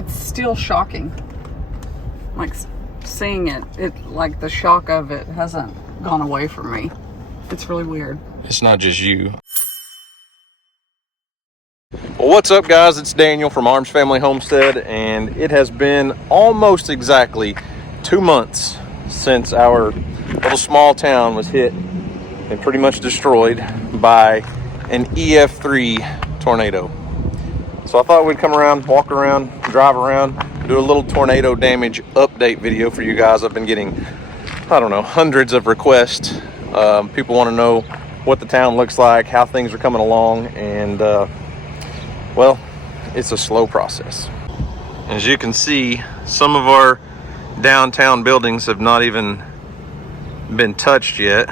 it's still shocking. Like seeing it, like the shock of it hasn't gone away from me. It's really weird. It's not just you. Well, what's up, guys? It's Daniel from Arms Family Homestead, and it has been almost exactly 2 months since our little small town was hit and pretty much destroyed by an EF3 tornado. So I thought we'd come around, walk around, drive around, do a little tornado damage update video for you guys. I've been getting, I don't know, hundreds of requests. People want to know what the town looks like, how things are coming along, and well, it's a slow process. As you can see, some of our downtown buildings have not even been touched yet.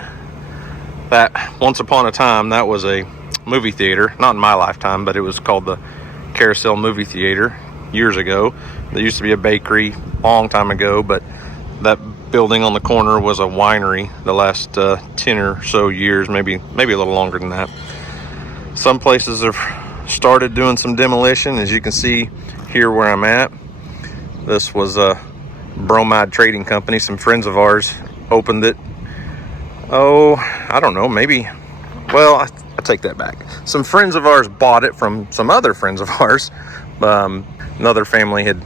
That, once upon a time, that was a movie theater. Not in my lifetime, but it was called the Carousel Movie Theater years ago. There used to be a bakery long time ago, but that building on the corner was a winery the last 10 or so years, maybe a little longer than that. Some places have started doing some demolition. As you can see here where I'm at, this was a bromide trading company. Some friends of ours opened it. Oh, I don't know, maybe, well, I take that back. Some friends of ours bought it from some other friends of ours. Another family had,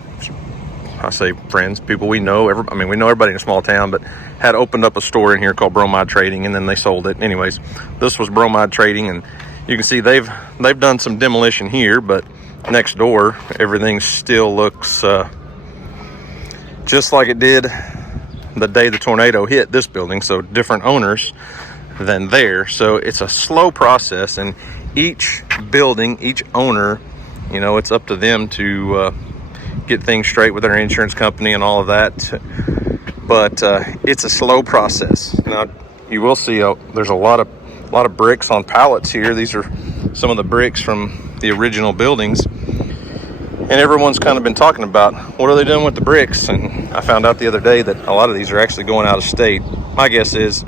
I say friends, people we know, we know everybody in a small town, but had opened up a store in here called Bromide Trading, and then they sold it. Anyways, this was Bromide Trading, and you can see they've done some demolition here, but next door everything still looks just like it did the day the tornado hit this building. So different owners than there. So it's a slow process, and each building, each owner, you know, it's up to them to get things straight with their insurance company and all of that. But it's a slow process. Now you will see there's a lot of bricks on pallets here. These are some of the bricks from the original buildings, and everyone's kind of been talking about what are they doing with the bricks. And I found out the other day that a lot of these are actually going out of state. My guess is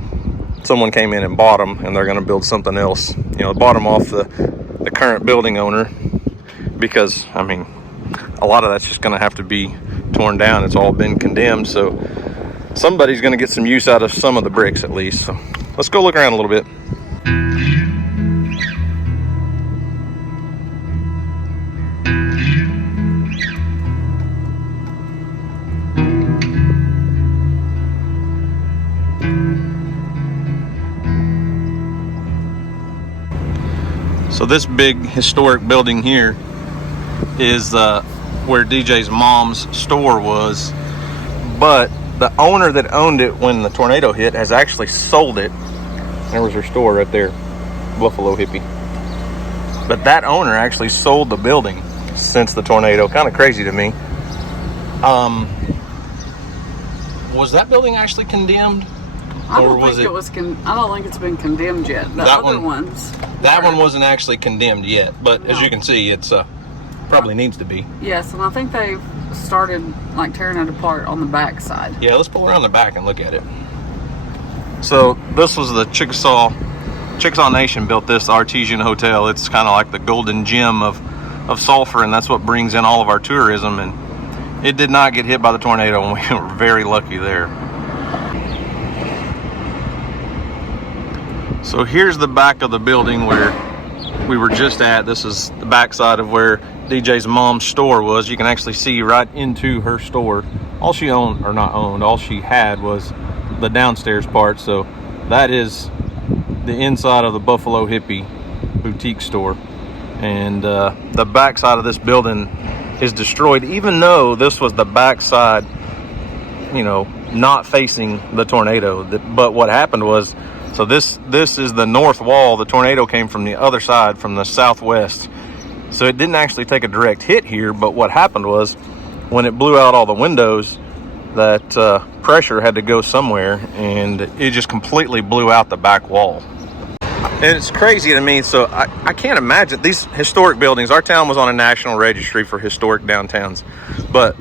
someone came in and bought them, and they're going to build something else. You know, bought them off the current building owner, because I mean, a lot of that's just going to have to be torn down. It's all been condemned, so somebody's going to get some use out of some of the bricks at least. So let's go look around a little bit. So this big historic building here is where DJ's mom's store was, but the owner that owned it when the tornado hit has actually sold it. There was her store right there, Buffalo Hippie. But that owner actually sold the building since the tornado. Kind of crazy to me. Was that building actually condemned? I don't think it's been condemned yet. That one wasn't actually condemned yet, but no. As you can see, it's probably needs to be. Yes, and I think they've started like tearing it apart on the back side. Yeah, let's pull around the back and look at it. So this was the Chickasaw Nation built this Artesian Hotel. It's kind of like the golden gem of Sulphur, and that's what brings in all of our tourism. And it did not get hit by the tornado, and we were very lucky there. So here's the back of the building where we were just at. This is the back side of where DJ's mom's store was. You can actually see right into her store. All she owned, or not owned, all she had was the downstairs part. So that is the inside of the Buffalo Hippie boutique store. And the back side of this building is destroyed, even though this was the back side, you know, not facing the tornado. But what happened was, so this is the north wall. The tornado came from the other side, from the southwest. So it didn't actually take a direct hit here, but what happened was when it blew out all the windows, that pressure had to go somewhere, and it just completely blew out the back wall. And it's crazy to me. So I can't imagine these historic buildings. Our town was on a national registry for historic downtowns, but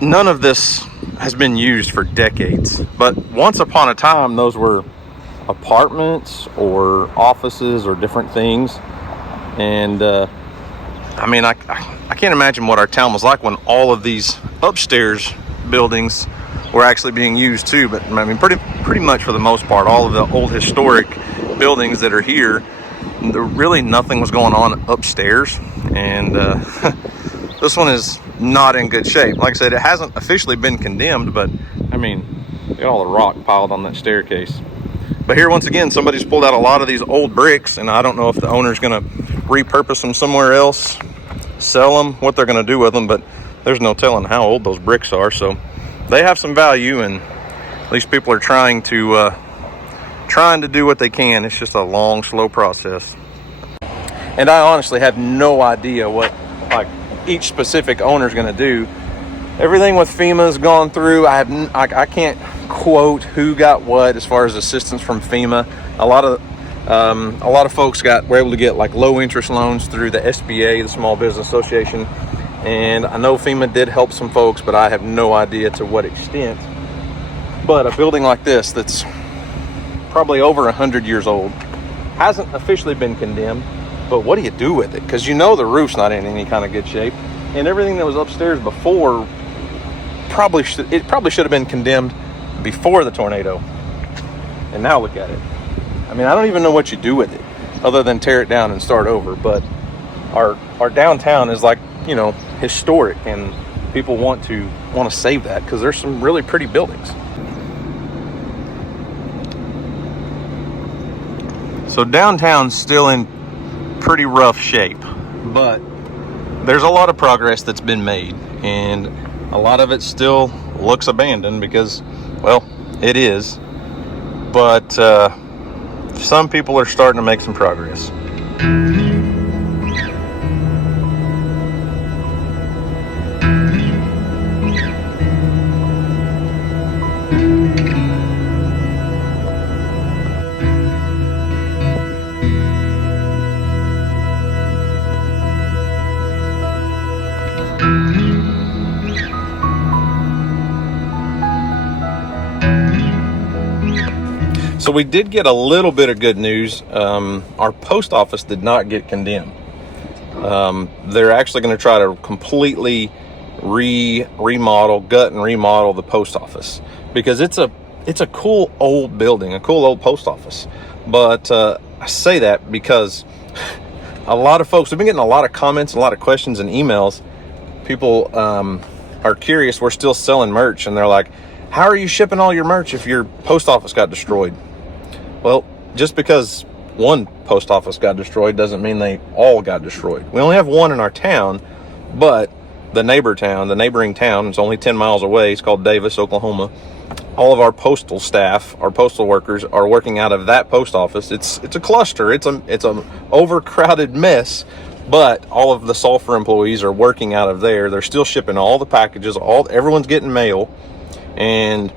none of this has been used for decades. But once upon a time, those were apartments or offices or different things. And I mean, I can't imagine what our town was like when all of these upstairs buildings were actually being used too. But I mean, pretty much for the most part, all of the old historic buildings that are here, really nothing was going on upstairs. And this one is not in good shape. Like I said, it hasn't officially been condemned, but I mean, look at all the rock piled on that staircase. But here, once again, somebody's pulled out a lot of these old bricks, and I don't know if the owner's gonna repurpose them somewhere else, sell them, what they're gonna do with them, but there's no telling how old those bricks are. So they have some value, and at least people are trying to do what they can. It's just a long, slow process. And I honestly have no idea what like each specific owner's gonna do. Everything with FEMA's gone through. I can't quote who got what as far as assistance from FEMA. A lot of folks were able to get like low interest loans through the SBA, the Small Business Association, and I know FEMA did help some folks, but I have no idea to what extent. But a building like this that's probably over 100 years old hasn't officially been condemned, but what do you do with it? Because you know the roof's not in any kind of good shape, and everything that was upstairs before probably should have been condemned before the tornado. And now look at it. I mean, I don't even know what you do with it other than tear it down and start over. But our downtown is like, you know, historic, and people want to save that because there's some really pretty buildings. So downtown's still in pretty rough shape, but there's a lot of progress that's been made, and a lot of it still looks abandoned because, well, it is. But some people are starting to make some progress. So we did get a little bit of good news. Our post office did not get condemned. They're actually going to try to completely remodel the post office, because it's a cool old building, a cool old post office. But I say that because a lot of folks, we've been getting a lot of comments, a lot of questions and emails. People are curious. We're still selling merch, and they're like, how are you shipping all your merch if your post office got destroyed? Well, just because one post office got destroyed doesn't mean they all got destroyed. We only have one in our town, but the neighboring town is only 10 miles away. It's called Davis, Oklahoma. All of our postal staff, our postal workers, are working out of that post office. It's a cluster. It's an overcrowded mess, but all of the Sulphur employees are working out of there. They're still shipping all the packages. Everyone's getting mail, and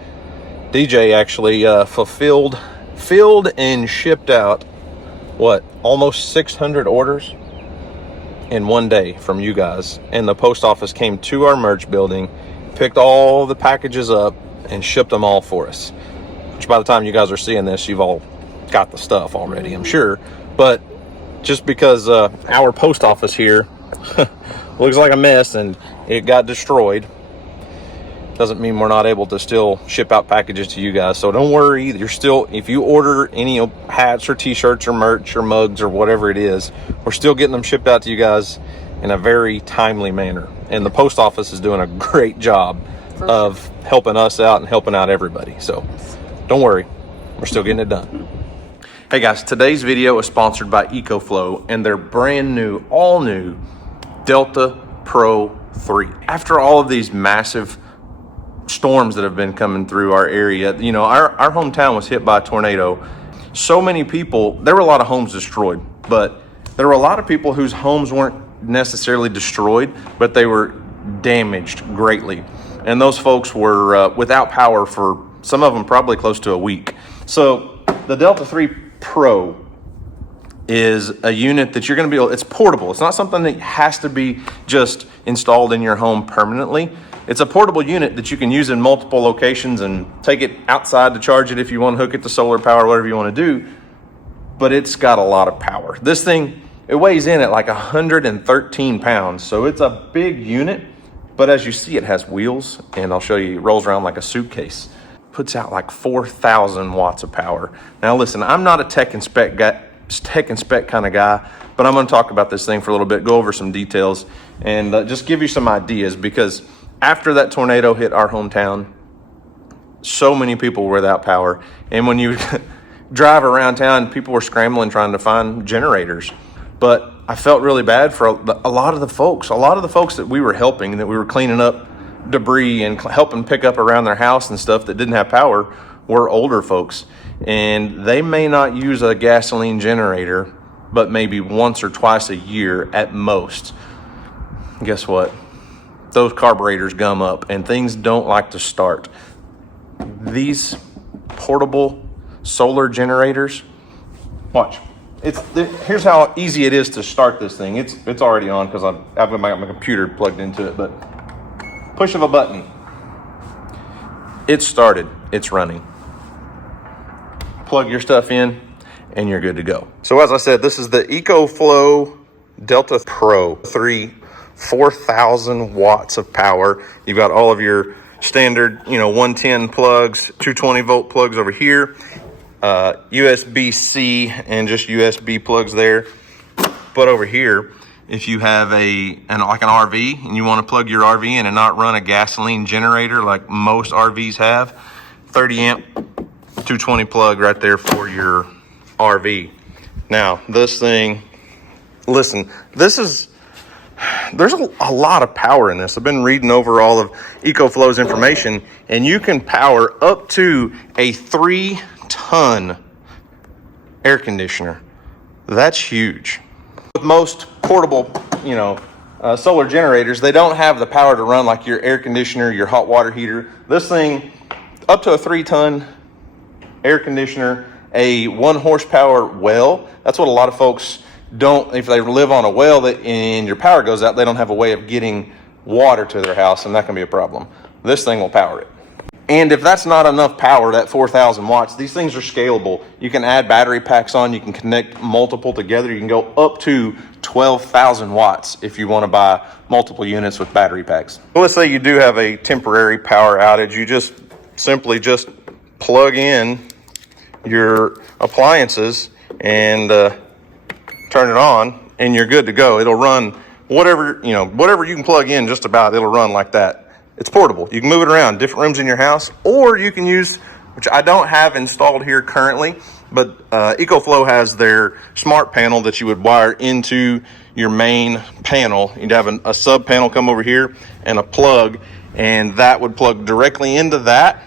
DJ actually filled and shipped out almost 600 orders in one day from you guys. And the post office came to our merch building, picked all the packages up, and shipped them all for us. Which by the time you guys are seeing this, you've all got the stuff already, I'm sure. But just because our post office here looks like a mess and it got destroyed, doesn't mean we're not able to still ship out packages to you guys. So don't worry, if you order any hats or t-shirts or merch or mugs or whatever it is, we're still getting them shipped out to you guys in a very timely manner. And the post office is doing a great job of helping us out and helping out everybody. So don't worry, we're still getting it done. Hey guys, today's video is sponsored by EcoFlow and their brand new, all new Delta Pro 3. After all of these massive storms that have been coming through our area, you know, our hometown was hit by a tornado. So many people, there were a lot of homes destroyed, but there were a lot of people whose homes weren't necessarily destroyed, but they were damaged greatly. And those folks were without power for some of them probably close to a week. So the Delta 3 Pro is a unit that you're going to be able, it's portable. It's not something that has to be just installed in your home permanently. It's a portable unit that you can use in multiple locations and take it outside to charge it if you want to hook it to solar power, whatever you want to do. But it's got a lot of power. This thing, It weighs in at like 113 pounds. So it's a big unit, but as you see, it has wheels, and I'll show you, it rolls around like a suitcase. Puts out like 4,000 watts of power. Now listen, I'm not a tech and spec kind of guy, but I'm gonna talk about this thing for a little bit, go over some details, and just give you some ideas, because after that tornado hit our hometown, so many people were without power. And when you drive around town, people were scrambling trying to find generators. But I felt really bad for a lot of the folks that we were helping, that we were cleaning up debris and helping pick up around their house and stuff that didn't have power, were older folks. And they may not use a gasoline generator, but maybe once or twice a year at most. Guess what? Those carburetors gum up and things don't like to start. These portable solar generators, watch. Here's how easy it is to start this thing. It's already on because I've got my computer plugged into it, but push of a button, it's started, it's running. Plug your stuff in and you're good to go. So as I said, this is the EcoFlow DELTA Pro 4,000 watts of power. You've got all of your standard, 110 plugs, 220 volt plugs over here, USB-C and just USB plugs there. But over here, if you have like an RV and you want to plug your RV in and not run a gasoline generator like most RVs have, 30 amp 220 plug right there for your RV. Now this thing, listen, there's a lot of power in this. I've been reading over all of EcoFlow's information, and you can power up to a 3-ton air conditioner. That's huge. With most portable, solar generators, they don't have the power to run like your air conditioner, your hot water heater. This thing, up to a 3-ton air conditioner, a 1 horsepower well. That's what a lot of folks don't, if they live on a well and your power goes out, they don't have a way of getting water to their house, and that can be a problem. This thing will power it. And if that's not enough power, that 4,000 watts, these things are scalable. You can add battery packs on, you can connect multiple together. You can go up to 12,000 watts if you want to buy multiple units with battery packs. Well, let's say you do have a temporary power outage. You just simply plug in your appliances and turn it on, and you're good to go. It'll run whatever you can plug in, just about, it'll run like that. It's portable. You can move it around different rooms in your house, or you can use, which I don't have installed here currently, but EcoFlow has their smart panel that you would wire into your main panel. You'd have a sub panel come over here and a plug, and that would plug directly into that.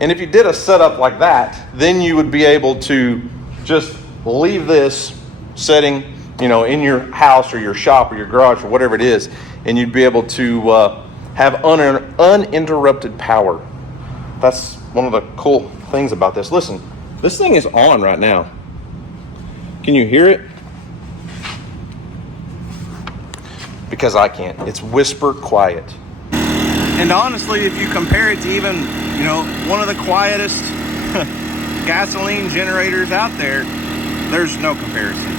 And if you did a setup like that, then you would be able to just leave this setting, in your house or your shop or your garage or whatever it is, and you'd be able to have uninterrupted power. That's one of the cool things about this. Listen, this thing is on right now. Can you hear it? Because I can't. It's whisper quiet. And honestly, if you compare it to even, one of the quietest gasoline generators out there, there's no comparison.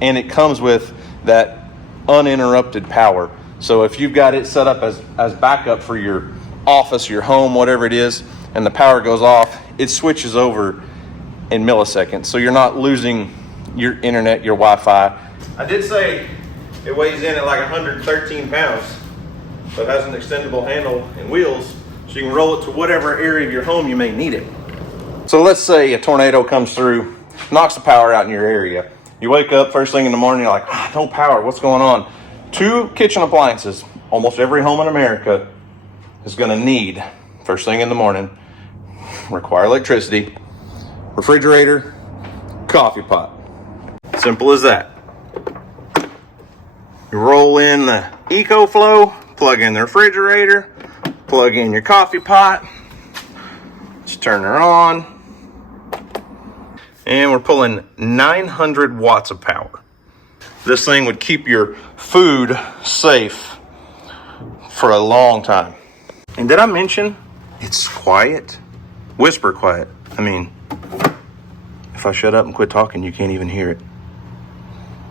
And it comes with that uninterrupted power. So if you've got it set up as backup for your office, your home, whatever it is, and the power goes off, it switches over in milliseconds. So you're not losing your internet, your Wi-Fi. I did say it weighs in at like 113 pounds, but has an extendable handle and wheels, so you can roll it to whatever area of your home you may need it. So let's say a tornado comes through, knocks the power out in your area. You wake up first thing in the morning, you're like, no power, what's going on? 2 kitchen appliances, almost every home in America is gonna need, first thing in the morning, require electricity, refrigerator, coffee pot. Simple as that. You roll in the EcoFlow, plug in the refrigerator, plug in your coffee pot, just turn her on, and we're pulling 900 watts of power. This thing would keep your food safe for a long time. And did I mention it's quiet? Whisper quiet. I mean, if I shut up and quit talking, you can't even hear it.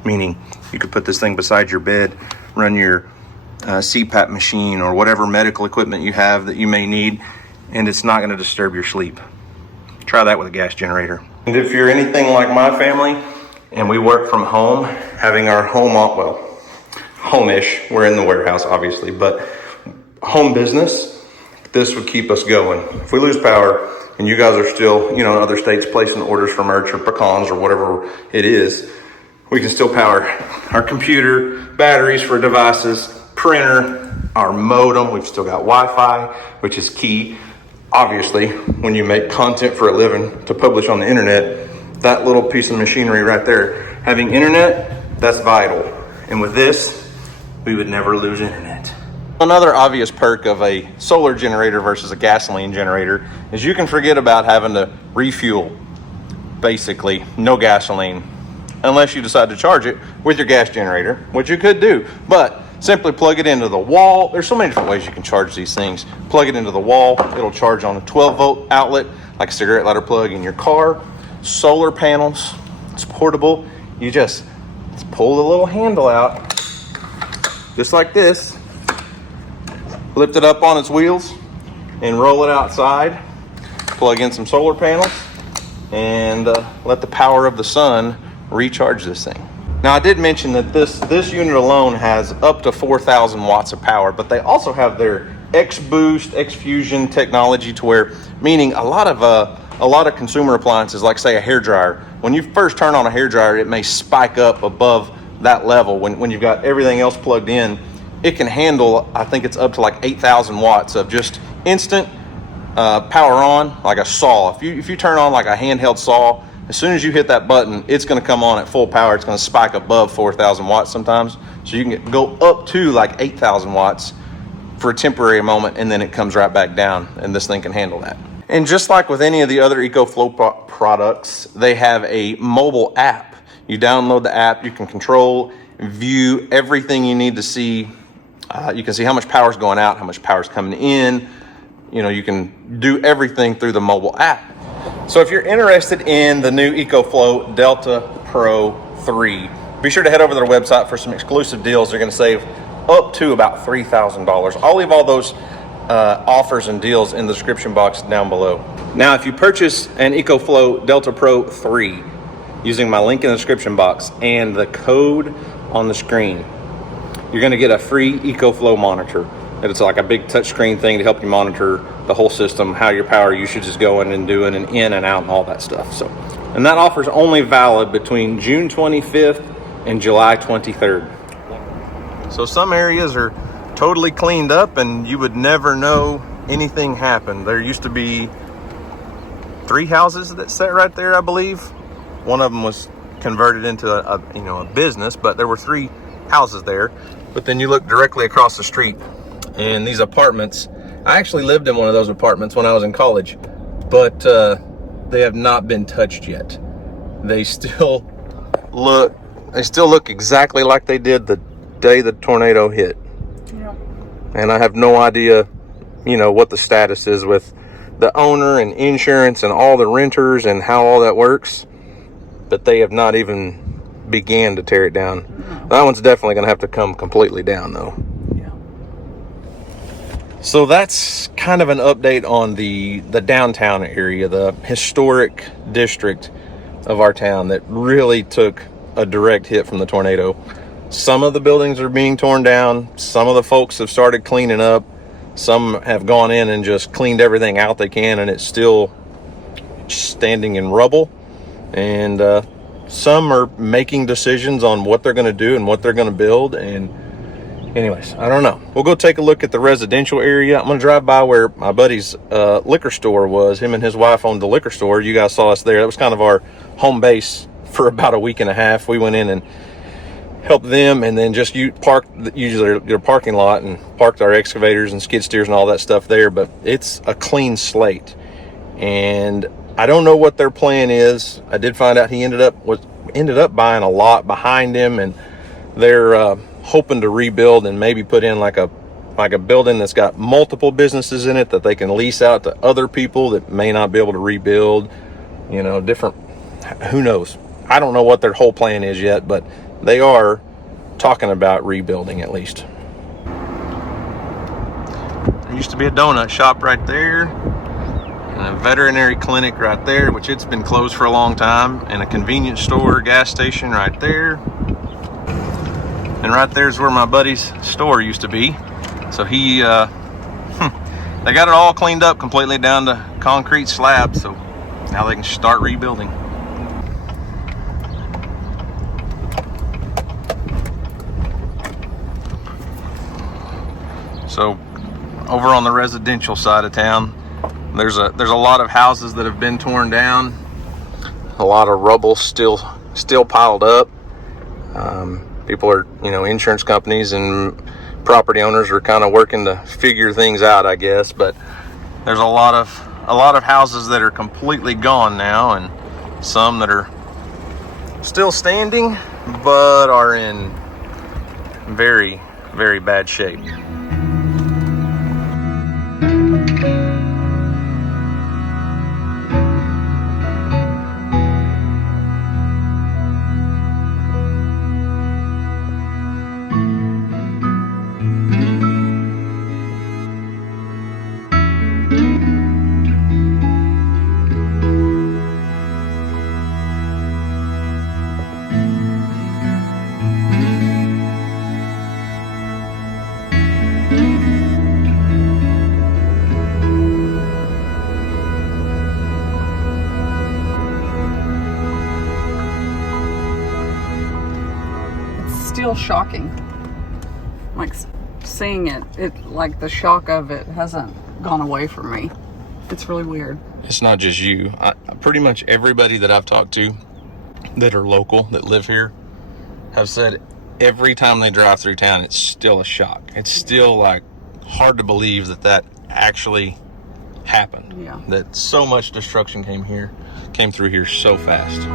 meaning you could put this thing beside your bed, run your CPAP machine or whatever medical equipment you have that you may need, and it's not going to disturb your sleep. Try that with a gas generator. And if you're anything like my family and we work from home, having our home, well, home-ish, we're in the warehouse obviously, but home business, this would keep us going. If we lose power and you guys are still, in other states placing orders for merch or pecans or whatever it is, we can still power our computer, batteries for devices, printer, our modem. We've still got Wi-Fi, which is key. Obviously, when you make content for a living to publish on the internet, that little piece of machinery right there, having internet, that's vital. And with this, we would never lose internet. Another obvious perk of a solar generator versus a gasoline generator is you can forget about having to refuel. Basically, no gasoline, unless you decide to charge it with your gas generator, which you could do. But simply plug it into the wall. There's so many different ways you can charge these things. Plug it into the wall. It'll charge on a 12-volt outlet, like a cigarette lighter plug in your car. Solar panels. It's portable. You just pull the little handle out, just like this. Lift it up on its wheels and roll it outside. Plug in some solar panels and let the power of the sun recharge this thing. Now, I did mention that this unit alone has up to 4,000 watts of power, but they also have their X-Boost, X-Fusion technology to where, meaning a lot of consumer appliances, like say a hairdryer, when you first turn on a hairdryer, it may spike up above that level. When you've got everything else plugged in, it can handle, I think it's up to like 8,000 watts of just instant power on, like a saw. If you turn on like a handheld saw, as soon as you hit that button, it's going to come on at full power. It's going to spike above 4,000 watts sometimes. So you can go up to like 8,000 watts for a temporary moment, and then it comes right back down, and this thing can handle that. And just like with any of the other EcoFlow products, they have a mobile app. You download the app, you can control, view everything you need to see. You can see how much power is going out, how much power is coming in. You can do everything through the mobile app. So if you're interested in the new EcoFlow DELTA Pro 3, be sure to head over to their website for some exclusive deals. They're going to save up to about $3,000. I'll leave all those offers and deals in the description box down below. Now, if you purchase an EcoFlow DELTA Pro 3 using my link in the description box and the code on the screen, you're going to get a free EcoFlow monitor. It's like a big touchscreen thing to help you monitor the whole system, how your power usage is going and doing, and in and out and all that stuff. And that offer is only valid between June 25th and July 23rd. So some areas are totally cleaned up and you would never know anything happened. There used to be 3 houses that sat right there, I believe. One of them was converted into a business, but there were 3 houses there. But then you look directly across the street and these apartments, I actually lived in one of those apartments when I was in college, but they have not been touched yet. They still look exactly like they did the day the tornado hit. Yeah. And I have no idea, what the status is with the owner and insurance and all the renters and how all that works, but they have not even began to tear it down. No. That one's definitely going to have to come completely down though. So that's kind of an update on the downtown area, the historic district of our town that really took a direct hit from the tornado. Some of the buildings are being torn down. Some of the folks have started cleaning up. Some have gone in and just cleaned everything out they can, and it's still standing in rubble. And some are making decisions on what they're going to do and what they're going to build. And anyways, I don't know. We'll go take a look at the residential area. I'm going to drive by where my buddy's liquor store was. Him and his wife owned the liquor store. You guys saw us there. That was kind of our home base for about a week and a half. We went in and helped them, and then just used their parking lot and parked our excavators and skid steers and all that stuff there. But it's a clean slate. And I don't know what their plan is. I did find out he ended up buying a lot behind him, and they're hoping to rebuild and maybe put in like a building that's got multiple businesses in it that they can lease out to other people that may not be able to rebuild, different, who knows. I don't know what their whole plan is yet, but they are talking about rebuilding at least. There used to be a donut shop right there, and a veterinary clinic right there, which it's been closed for a long time, and a convenience store, gas station right there. And right there's where my buddy's store used to be. So he, they got it all cleaned up completely down to concrete slabs, so now they can start rebuilding. So over on the residential side of town, there's a lot of houses that have been torn down, a lot of rubble still piled up. People are, insurance companies and property owners are kind of working to figure things out, I guess. But there's a lot of houses that are completely gone now, and some that are still standing but are in very, very bad shape. Still shocking. Like seeing it, like the shock of it hasn't gone away from me. It's really weird. It's not just you. Pretty much everybody that I've talked to that are local, that live here, have said every time they drive through town, it's still a shock. It's still like hard to believe that actually happened. Yeah. That so much destruction came through here so fast.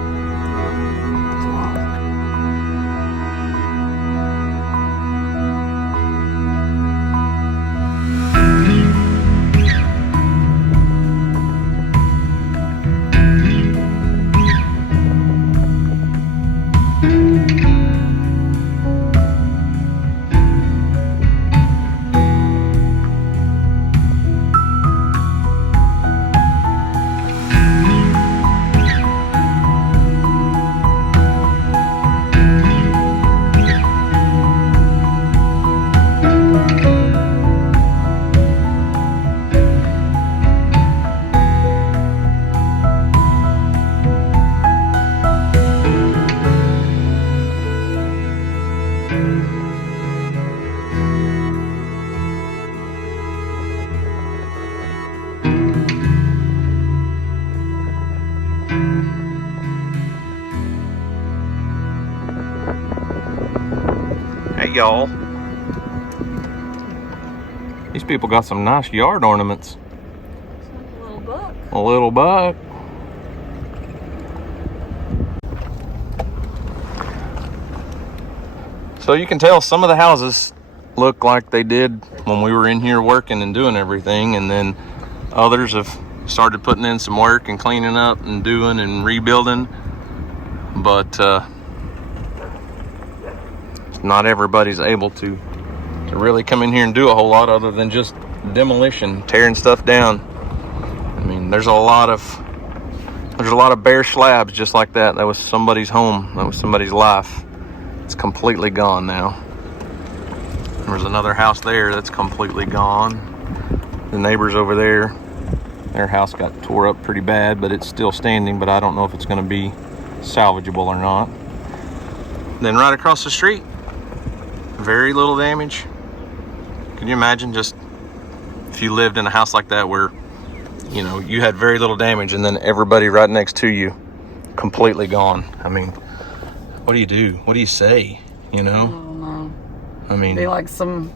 Hey y'all, these people got some nice yard ornaments. A little buck. A little buck. So you can tell some of the houses look like they did when we were in here working and doing everything, and then others have started putting in some work and cleaning up and doing and rebuilding, but not everybody's able to really come in here and do a whole lot other than just demolition, tearing stuff down. I mean, there's a lot of bare slabs just like that. That was somebody's home. That was somebody's life. It's completely gone now. There's another house there that's completely gone. The neighbors over there, their house got tore up pretty bad, but it's still standing, but I don't know if it's going to be salvageable or not. Then right across the street, very little damage. Can you imagine just if you lived in a house like that where, you had very little damage and then everybody right next to you completely gone? I mean, what do you do? What do you say? I don't know. I mean, be like some,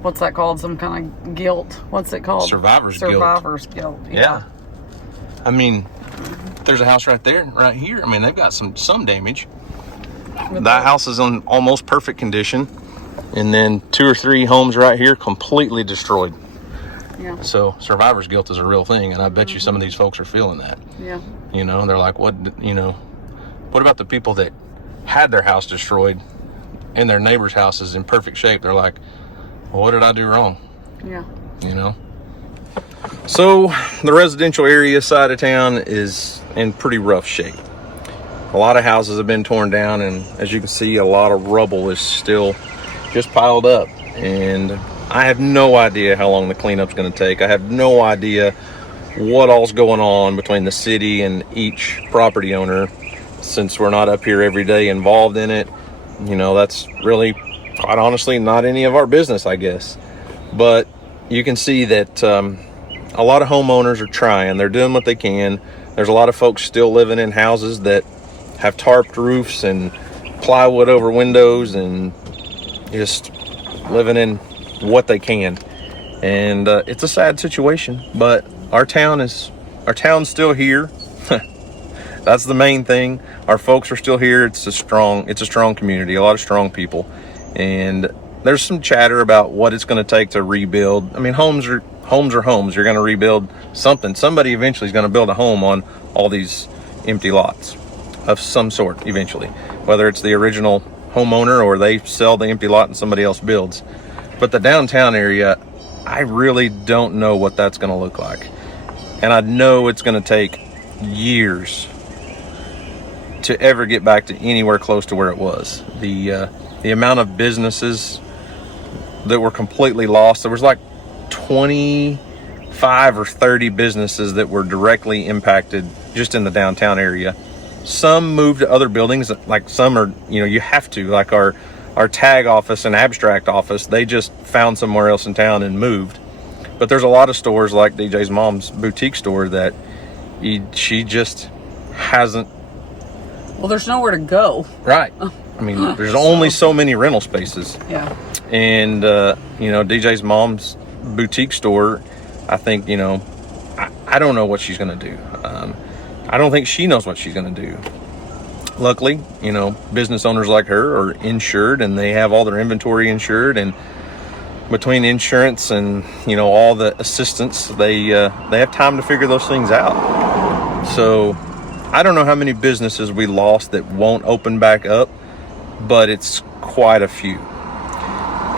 what's that called? Some kind of guilt. What's it called? Survivor's guilt. Survivor's guilt. Yeah. I mean, there's a house right there, right here. I mean, they've got some damage. That house is in almost perfect condition, and then 2 or 3 homes right here completely destroyed. Yeah. So survivor's guilt is a real thing, and I bet you some of these folks are feeling that. Yeah. They're like, what about the people that had their house destroyed and their neighbor's house is in perfect shape, they're like, well, what did I do wrong? Yeah. You know? So the residential area side of town is in pretty rough shape. A lot of houses have been torn down, and as you can see, a lot of rubble is still just piled up. And I have no idea how long the cleanup's going to take. I have no idea what all's going on between the city and each property owner, since we're not up here every day involved in it. You know, that's really, quite honestly, not any of our business, I guess. But you can see that a lot of homeowners are trying. They're doing what they can. There's a lot of folks still living in houses that have tarped roofs and plywood over windows and just living in what they can. And it's a sad situation, but our town's still here. That's the main thing. Our folks are still here. It's a strong community, a lot of strong people. And there's some chatter about what it's going to take to rebuild. I mean, homes are homes. You're going to rebuild something. Somebody eventually is going to build a home on all these empty lots of some sort eventually, whether it's the original homeowner or they sell the empty lot and somebody else builds. But the downtown area, I really don't know what that's going to look like. And I know it's going to take years to ever get back to anywhere close to where it was. The amount of businesses that were completely lost, there was like 25 or 30 businesses that were directly impacted just in the downtown area. Some moved to other buildings, like some are, you have to, like our tag office and abstract office, they just found somewhere else in town and moved. But there's a lot of stores like DJ's mom's boutique store that she just hasn't. Well, there's nowhere to go. Right. I mean, there's only so many rental spaces. Yeah. And, DJ's mom's boutique store, I think, I don't know what she's going to do. I don't think she knows what she's going to do. Luckily, business owners like her are insured and they have all their inventory insured, and between insurance and, all the assistance, they have time to figure those things out. So I don't know how many businesses we lost that won't open back up, but it's quite a few.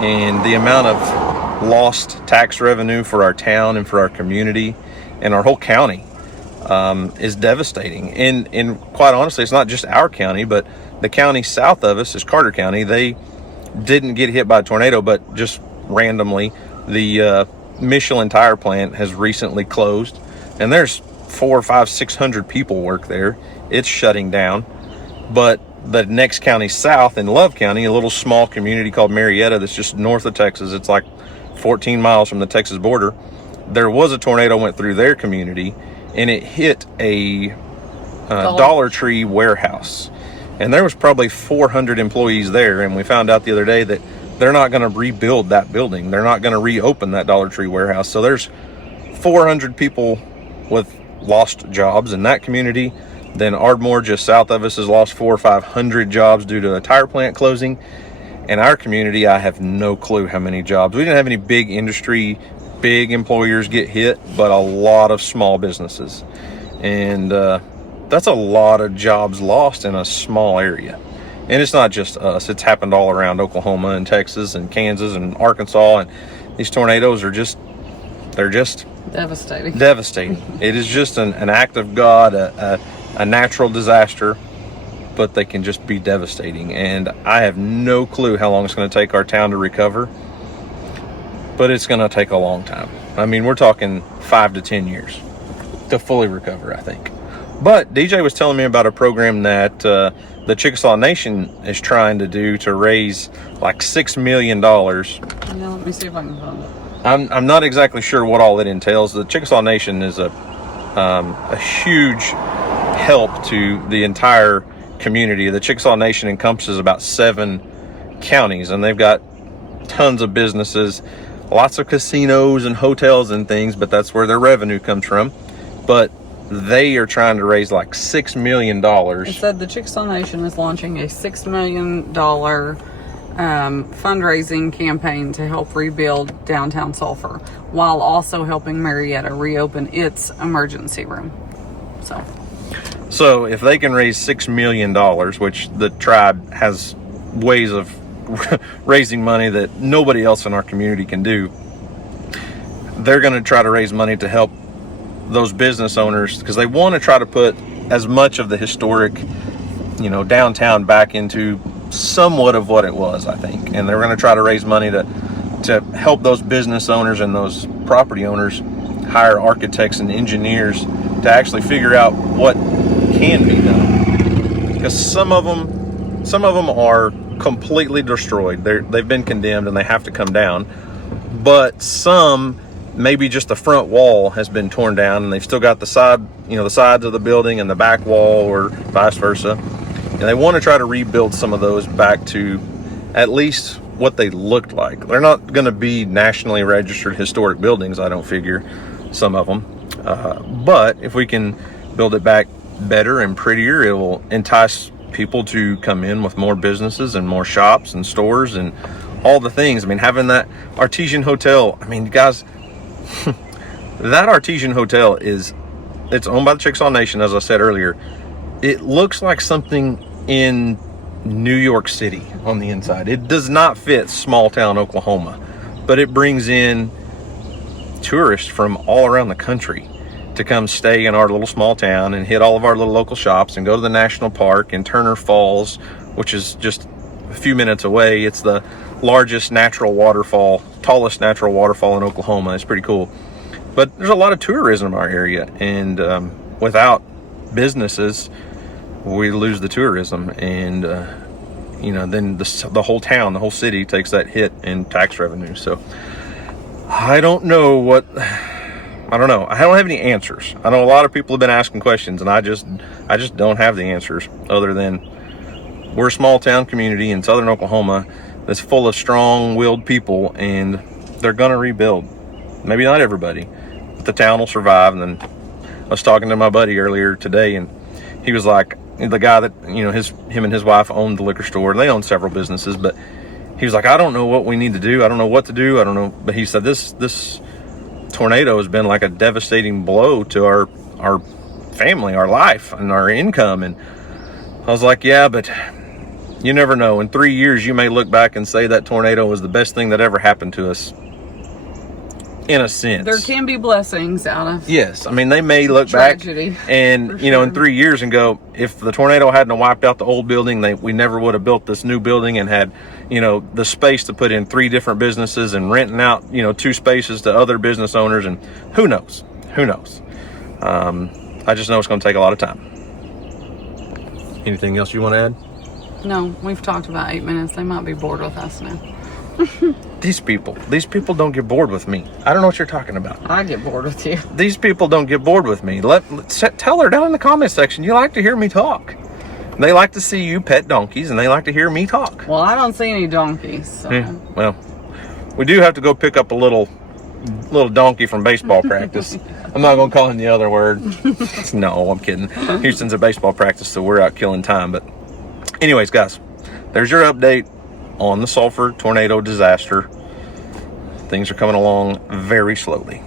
And the amount of lost tax revenue for our town and for our community and our whole county is devastating. And quite honestly, it's not just our county, but the county south of us is Carter County. They didn't get hit by a tornado, but just randomly, the Michelin tire plant has recently closed, and there's 400, 500, 600 people work there. It's shutting down. But the next county south, in Love County, a little small community called Marietta that's just north of Texas, it's like 14 miles from the Texas border, there was a tornado went through their community, and it hit a Dollar Tree warehouse. And there was probably 400 employees there, and we found out the other day that they're not going to rebuild that building. They're not going to reopen that Dollar Tree warehouse. So there's 400 people with lost jobs in that community. Then Ardmore, just south of us, has lost 400 or 500 jobs due to a tire plant closing. In our community, I have no clue how many jobs. We didn't have any big industry, big employers get hit, but a lot of small businesses. And that's a lot of jobs lost in a small area. And it's not just us. It's happened all around Oklahoma and Texas and Kansas and Arkansas. And these tornadoes are they're just devastating. It is just an act of God, a natural disaster, but they can just be devastating. And I have no clue how long it's going to take our town to recover, but it's going to take a long time. I mean, we're talking 5 to 10 years to fully recover, I think. But DJ was telling me about a program that the Chickasaw Nation is trying to do to raise like $6 million. Yeah, let me see if I can find it. I'm not exactly sure what all it entails. The Chickasaw Nation is a huge help to the entire community. The Chickasaw Nation encompasses about 7 counties, and they've got tons of businesses, lots of casinos and hotels and things, but that's where their revenue comes from. But they are trying to raise like $6 million. It said the Chickasaw Nation is launching a $6 million fundraising campaign to help rebuild downtown Sulphur, while also helping Marietta reopen its emergency room. So if they can raise $6 million, which the tribe has ways of raising money that nobody else in our community can do, they're going to try to raise money to help those business owners, because they want to try to put as much of the historic, you know, downtown back into somewhat of what it was, I think. And they're going to try to raise money to help those business owners and those property owners hire architects and engineers to actually figure out what can be done. Because some of them are completely destroyed. They've been condemned and they have to come down. But some, maybe just the front wall has been torn down and they've still got the side, you know, the sides of the building and the back wall, or vice versa. And they want to try to rebuild some of those back to at least what they looked like. They're not going to be nationally registered historic buildings, I don't figure, some of them. But if we can build it back better and prettier, it will entice people to come in with more businesses and more shops and stores and all the things. I mean, having that Artesian Hotel, I mean, guys, that Artesian Hotel it's owned by the Chickasaw Nation, as I said earlier. It looks like something in New York City on the inside. It does not fit small town Oklahoma, but it brings in tourists from all around the country to come stay in our little small town and hit all of our little local shops and go to the national park and Turner Falls, which is just a few minutes away. It's the largest natural waterfall, tallest natural waterfall in Oklahoma. It's pretty cool. But there's a lot of tourism in our area, and without businesses, we lose the tourism, and you know, then the whole town, the whole city takes that hit in tax revenue. So I don't know. I don't have any answers. I know a lot of people have been asking questions, and I just don't have the answers, other than we're a small town community in southern Oklahoma that's full of strong-willed people, and they're gonna rebuild. Maybe not everybody, but the town will survive. And then I was talking to my buddy earlier today, and he was like, the guy that, you know, him and his wife owned the liquor store, and they own several businesses, but he was like, I don't know what we need to do. I don't know what to do. I don't know. But he said this tornado has been like a devastating blow to our family, our life, and our income. And I was like, yeah, but you never know. In 3 years, you may look back and say that tornado was the best thing that ever happened to us. In a sense, there can be blessings out of, yes. I mean, they may look tragedy, back and, you know, in 3 years and go, if the tornado hadn't wiped out the old building, we never would have built this new building and had, you know, the space to put in 3 different businesses and renting out, you know, 2 spaces to other business owners. And who knows? I just know it's going to take a lot of time. Anything else you want to add? No, we've talked about 8 minutes. They might be bored with us now. These people don't get bored with me. I don't know what you're talking about. I get bored with you. These people don't get bored with me. Tell her down in the comment section you like to hear me talk. They like to see you pet donkeys, and they like to hear me talk. Well, I don't see any donkeys. So. Yeah, well, we do have to go pick up a little donkey from baseball practice. I'm not going to call him the other word. No, I'm kidding. Houston's at baseball practice, so we're out killing time. But anyways, guys, there's your update on the Sulphur tornado disaster. Things are coming along very slowly.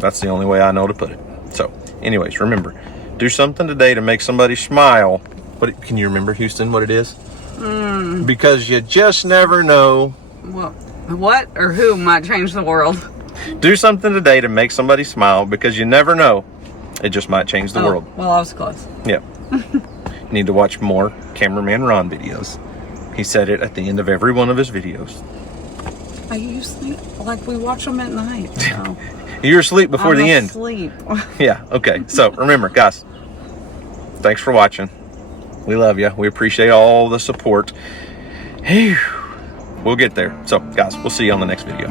That's the only way I know to put it. So anyways, remember, do something today to make somebody smile. Can you remember, Houston, what it is? Because you just never know. What or who might change the world. Do something today to make somebody smile, because you never know. It just might change the world. Well, I was close. Yep. Need to watch more Cameraman Ron videos. He said it at the end of every one of his videos. I usually, like, we watch them at night. So. You're asleep before the end. Asleep. Yeah, okay. So remember, guys, thanks for watching. We love you. We appreciate all the support. We'll get there. So, guys, we'll see you on the next video.